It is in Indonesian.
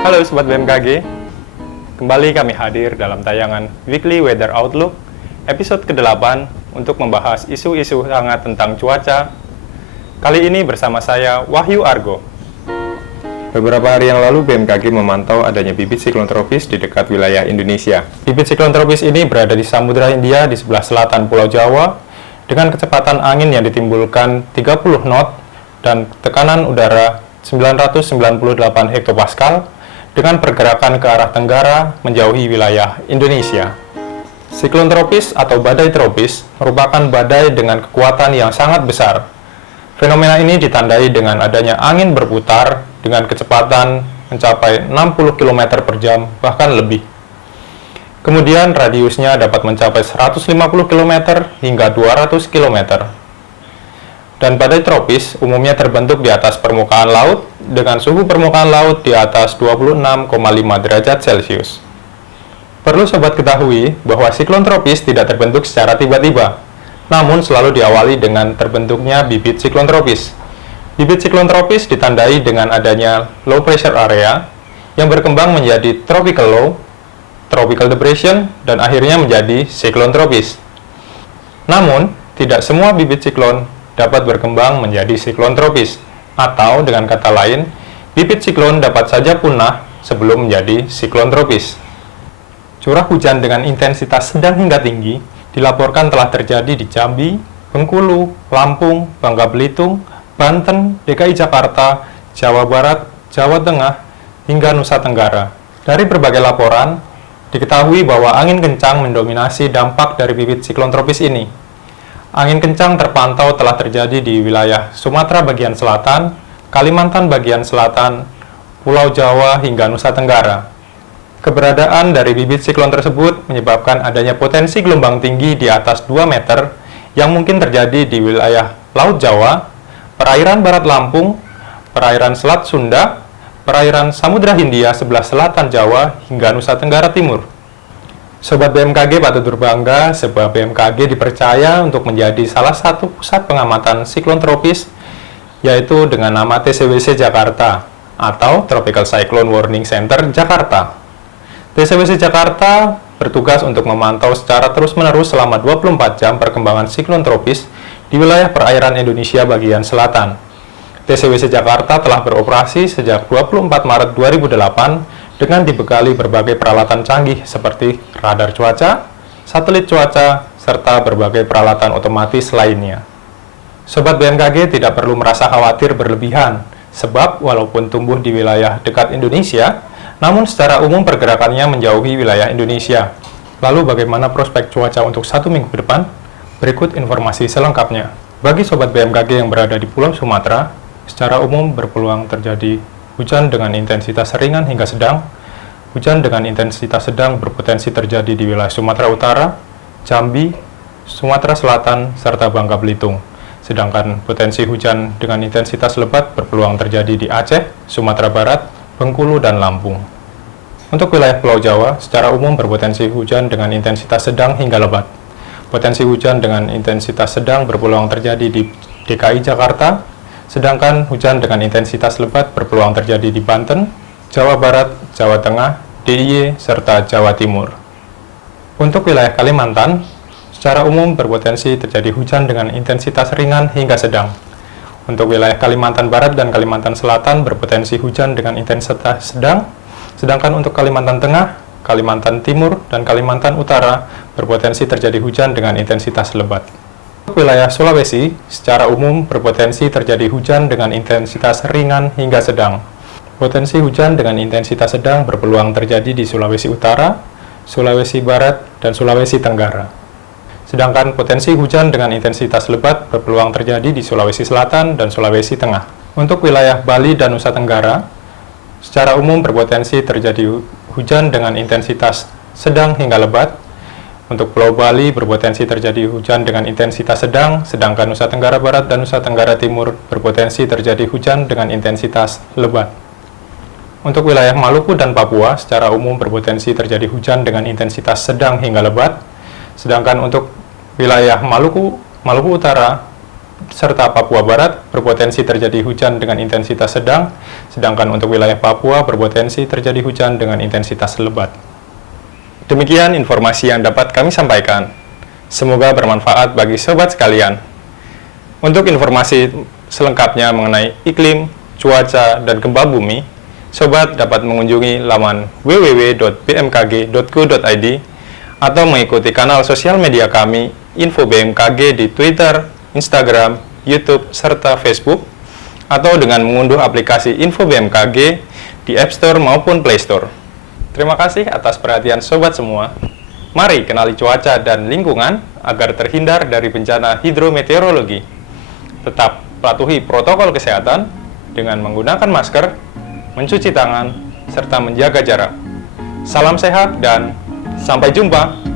Halo Sobat BMKG, kembali kami hadir dalam tayangan Weekly Weather Outlook episode ke-8 untuk membahas isu-isu hangat tentang cuaca. Kali ini bersama saya, Wahyu Argo. Beberapa hari yang lalu BMKG memantau adanya bibit siklon tropis di dekat wilayah Indonesia. Bibit siklon tropis ini berada di Samudra Hindia di sebelah selatan Pulau Jawa dengan kecepatan angin yang ditimbulkan 30 knot dan tekanan udara 998 hektopascal dengan pergerakan ke arah tenggara menjauhi wilayah Indonesia. Siklon tropis atau badai tropis merupakan badai dengan kekuatan yang sangat besar. Fenomena ini ditandai dengan adanya angin berputar dengan kecepatan mencapai 60 km per jam bahkan lebih. Kemudian radiusnya dapat mencapai 150 km hingga 200 km. Dan badai tropis umumnya terbentuk di atas permukaan laut dengan suhu permukaan laut di atas 26,5 derajat Celcius. Perlu sobat ketahui bahwa siklon tropis tidak terbentuk secara tiba-tiba, namun selalu diawali dengan terbentuknya bibit siklon tropis. Bibit siklon tropis ditandai dengan adanya low pressure area yang berkembang menjadi tropical low, tropical depression, dan akhirnya menjadi siklon tropis. Namun, tidak semua bibit siklon dapat berkembang menjadi siklon tropis, atau dengan kata lain, bibit siklon dapat saja punah sebelum menjadi siklon tropis. Curah hujan dengan intensitas sedang hingga tinggi dilaporkan telah terjadi di Jambi, Bengkulu, Lampung, Bangka Belitung, Banten, DKI Jakarta, Jawa Barat, Jawa Tengah, hingga Nusa Tenggara. Dari berbagai laporan, diketahui bahwa angin kencang mendominasi dampak dari bibit siklon tropis ini. Angin kencang terpantau telah terjadi di wilayah Sumatera bagian selatan, Kalimantan bagian selatan, Pulau Jawa hingga Nusa Tenggara. Keberadaan dari bibit siklon tersebut menyebabkan adanya potensi gelombang tinggi di atas 2 meter yang mungkin terjadi di wilayah Laut Jawa, perairan Barat Lampung, perairan Selat Sunda, perairan Samudra Hindia sebelah selatan Jawa hingga Nusa Tenggara Timur. Sobat BMKG patut berbangga sebab BMKG dipercaya untuk menjadi salah satu pusat pengamatan siklon tropis, yaitu dengan nama TCWC Jakarta atau Tropical Cyclone Warning Center Jakarta. TCWC Jakarta bertugas untuk memantau secara terus-menerus selama 24 jam perkembangan siklon tropis di wilayah perairan Indonesia bagian selatan. TCWC Jakarta telah beroperasi sejak 24 Maret 2008 dengan dibekali berbagai peralatan canggih seperti radar cuaca, satelit cuaca, serta berbagai peralatan otomatis lainnya. Sobat BMKG tidak perlu merasa khawatir berlebihan, sebab walaupun tumbuh di wilayah dekat Indonesia, namun secara umum pergerakannya menjauhi wilayah Indonesia. Lalu bagaimana prospek cuaca untuk 1 minggu ke depan? Berikut informasi selengkapnya. Bagi Sobat BMKG yang berada di Pulau Sumatera, secara umum berpeluang terjadi hujan dengan intensitas ringan hingga sedang. Hujan dengan intensitas sedang berpotensi terjadi di wilayah Sumatera Utara, Jambi, Sumatera Selatan, serta Bangka Belitung. Sedangkan potensi hujan dengan intensitas lebat berpeluang terjadi di Aceh, Sumatera Barat, Bengkulu, dan Lampung. Untuk wilayah Pulau Jawa, secara umum berpotensi hujan dengan intensitas sedang hingga lebat. Potensi hujan dengan intensitas sedang berpeluang terjadi di DKI Jakarta, sedangkan hujan dengan intensitas lebat berpeluang terjadi di Banten, Jawa Barat, Jawa Tengah, DIY, serta Jawa Timur. Untuk wilayah Kalimantan, secara umum berpotensi terjadi hujan dengan intensitas ringan hingga sedang. Untuk wilayah Kalimantan Barat dan Kalimantan Selatan berpotensi hujan dengan intensitas sedang, sedangkan untuk Kalimantan Tengah, Kalimantan Timur, dan Kalimantan Utara berpotensi terjadi hujan dengan intensitas lebat. Untuk wilayah Sulawesi, secara umum berpotensi terjadi hujan dengan intensitas ringan hingga sedang. Potensi hujan dengan intensitas sedang berpeluang terjadi di Sulawesi Utara, Sulawesi Barat, dan Sulawesi Tenggara. Sedangkan potensi hujan dengan intensitas lebat berpeluang terjadi di Sulawesi Selatan dan Sulawesi Tengah. Untuk wilayah Bali dan Nusa Tenggara, secara umum berpotensi terjadi hujan dengan intensitas sedang hingga lebat. Untuk Pulau Bali berpotensi terjadi hujan dengan intensitas sedang, sedangkan Nusa Tenggara Barat dan Nusa Tenggara Timur berpotensi terjadi hujan dengan intensitas lebat. Untuk wilayah Maluku dan Papua, secara umum berpotensi terjadi hujan dengan intensitas sedang hingga lebat, sedangkan untuk wilayah Maluku Utara, serta Papua Barat berpotensi terjadi hujan dengan intensitas sedang, sedangkan untuk wilayah Papua berpotensi terjadi hujan dengan intensitas lebat. Demikian informasi yang dapat kami sampaikan. Semoga bermanfaat bagi sobat sekalian. Untuk informasi selengkapnya mengenai iklim, cuaca, dan gempa bumi, sobat dapat mengunjungi laman www.bmkg.go.id atau mengikuti kanal sosial media kami, Info BMKG di Twitter, Instagram, YouTube, serta Facebook, atau dengan mengunduh aplikasi Info BMKG di App Store maupun Play Store. Terima kasih atas perhatian sobat semua. Mari kenali cuaca dan lingkungan agar terhindar dari bencana hidrometeorologi. Tetap patuhi protokol kesehatan dengan menggunakan masker, mencuci tangan, serta menjaga jarak. Salam sehat dan sampai jumpa.